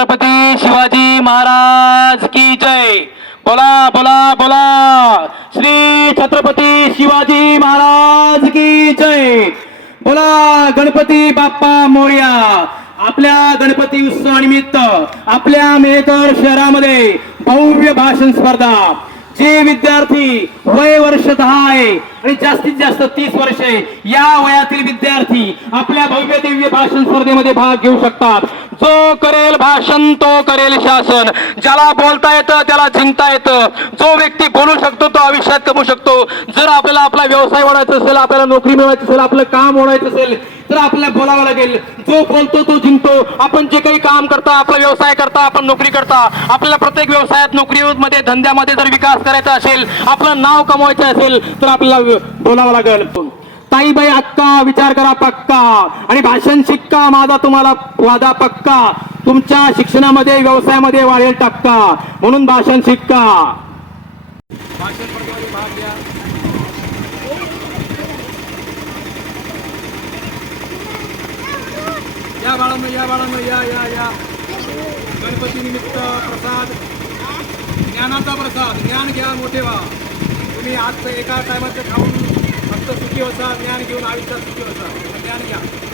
छत्रपती शिवाजी महाराज की जय. बोला बोला बोला. श्री छत्रपती शिवाजी महाराज की जय. बोला गणपती बाप्पा मोरया. आपल्या गणपती उत्सवानिमित्त आपल्या मेहकर शहरामध्ये भव्य भाषण स्पर्धा. जे विद्यार्थी वय वर्ष 10 आहे आणि जास्तीत जास्त 30 वर्षे या वयातील विद्यार्थी आपल्या भव्य दिव्य भाषण स्पर्धेमध्ये भाग घेऊ शकतात. जो करेल भाषण तो करेल शासन. ज्याला बोलता येतं त्याला जिंकता येतं. जो व्यक्ती बोलू शकतो तो आयुष्यात कमवू शकतो. जर आपल्याला आपला व्यवसाय वाढवायचा असेल, आपल्याला नोकरी मिळवायची असेल, आपलं काम वाढवायचं असेल तर आपल्याला बोलावं लागेल. जो बोलतो तो जिंकतो. आपण जे काही काम करता, आपला व्यवसाय करता, आपण नोकरी करता, आपल्याला प्रत्येक व्यवसायात नोकरीमध्ये धंद्यामध्ये जर विकास करायचा असेल, आपलं नाव कमवायचं असेल तर आपल्याला बोलावं लागेल. ताईबाई अक्का विचार करा पक्का आणि भाषण शिक्का माझा तुम्हाला वादा पक्का. तुमच्या शिक्षणामध्ये व्यवसायामध्ये वाढेल टक्का म्हणून भाषण शिक्का. भाषण स्पर्धेमध्ये भाग घ्या. या बाळांनो या बाळांनो या या या. गणपती निमित्त प्रसाद, ज्ञानाचा प्रसाद. ज्ञान घ्या, मोठे व्हा. तुम्ही आज एका टायमाचं खाऊन फक्त सुखी होता, ज्ञान घेऊन आयुष्यात सुखी होता. ज्ञान घ्या.